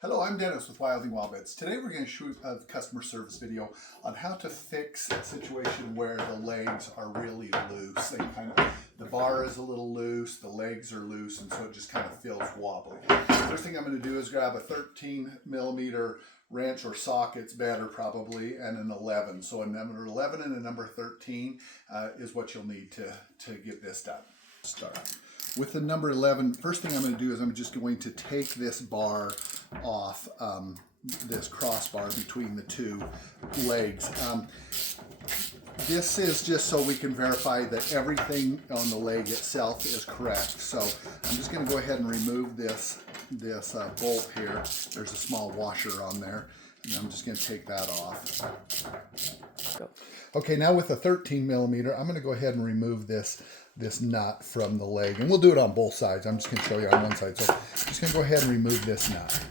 Hello, I'm Dennis with Wilding Wildbeds. Today we're going to shoot a customer service video on how to fix a situation where the legs are really loose. The bar is a little loose, the legs are loose, and so it just kind of feels wobbly. First thing I'm going to do is grab a 13mm wrench or socket's better probably, and an 11. So a number 11 and a number 13 is what you'll need to get this done. Start. With the number 11, first thing I'm going to do is I'm just going to take this bar off, this crossbar between the two legs. This is just so we can verify that everything on the leg itself is correct. So I'm just going to go ahead and remove this bolt here. There's a small washer on there, and I'm just going to take that off. Okay, now with a 13mm, I'm going to go ahead and remove this nut from the leg, and we'll do it on both sides. I'm just going to show you on one side. So I'm just going to go ahead and remove this nut.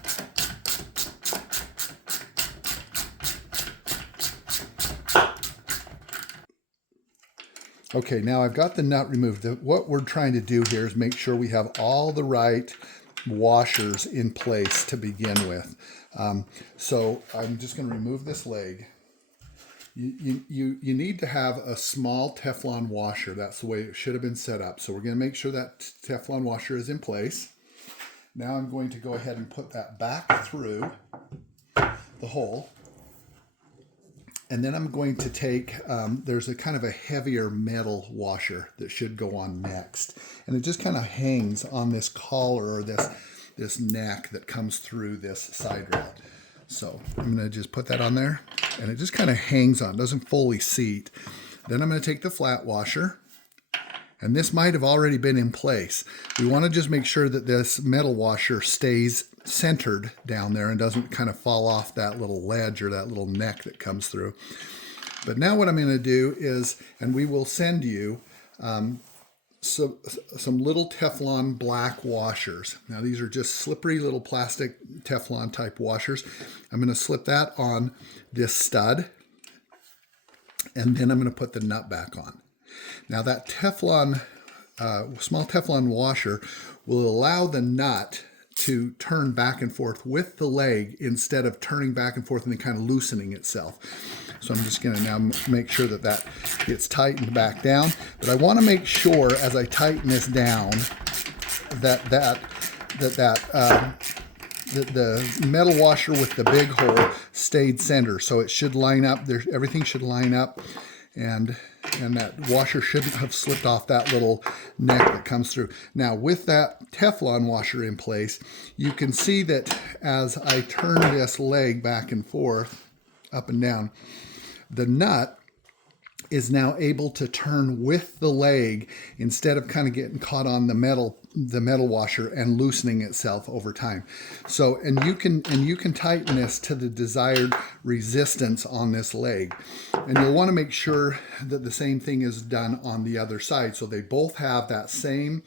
Okay, now I've got the nut removed. What we're trying to do here is make sure we have all the right washers in place to begin with. So I'm just going to remove this leg. You need to have a small Teflon washer. That's the way it should have been set up. So we're going to make sure that Teflon washer is in place. Now I'm going to go ahead and put that back through the hole. And then I'm going to take, there's a kind of a heavier metal washer that should go on next. And it just kind of hangs on this collar or this neck that comes through this side rail. So I'm going to just put that on there, and it just kind of hangs on, doesn't fully seat. Then I'm going to take the flat washer, and this might have already been in place. We want to just make sure that this metal washer stays centered down there and doesn't kind of fall off that little ledge or that little neck that comes through. But now what I'm going to do is, and we will send you some little Teflon black washers. Now these are just slippery little plastic Teflon type washers. I'm going to slip that on this stud, and then I'm going to put the nut back on. Now that Teflon, small Teflon washer will allow the nut to turn back and forth with the leg instead of turning back and forth and then kind of loosening itself. So I'm just going to now make sure that gets tightened back down. But I want to make sure as I tighten this down that the metal washer with the big hole stayed center. So it should line up. Everything should line up, and that washer shouldn't have slipped off that little neck that comes through. Now with that Teflon washer in place, you can see that as I turn this leg back and forth, up and down, the nut is now able to turn with the leg instead of kind of getting caught on the metal washer and loosening itself over time. So, and you can tighten this to the desired resistance on this leg. And you'll want to make sure that the same thing is done on the other side. So they both have that same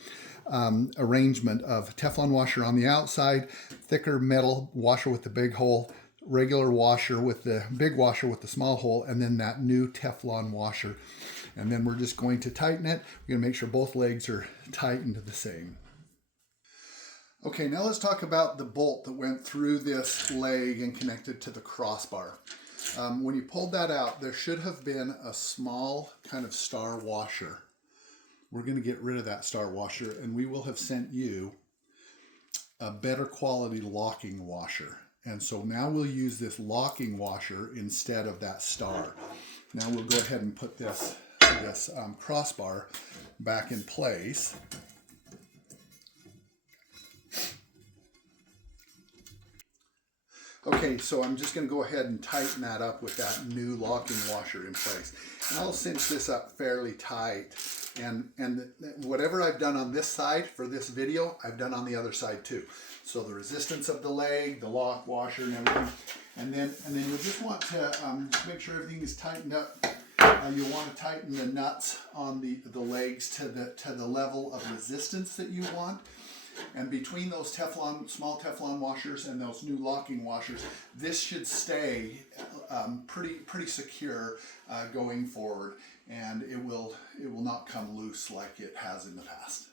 arrangement of Teflon washer on the outside, thicker metal washer with the big hole, regular washer with the big washer with the small hole, and then that new Teflon washer. And then we're just going to tighten it. We're going to make sure both legs are tightened the same. Okay, now let's talk about the bolt that went through this leg and connected to the crossbar. When you pulled that out, there should have been a small kind of star washer. We're going to get rid of that star washer, and we will have sent you a better quality locking washer. And so now we'll use this locking washer instead of that star. Now we'll go ahead and put this crossbar back in place. Okay, so I'm just going to go ahead and tighten that up with that new locking washer in place. And I'll cinch this up fairly tight. And whatever I've done on this side for this video, I've done on the other side too. So the resistance of the leg, the lock washer, and everything. And then you'll just want to make sure everything is tightened up. You'll want to tighten the nuts on the legs to the level of resistance that you want. And between those small Teflon washers and those new locking washers, this should stay pretty secure going forward, and it will not come loose like it has in the past.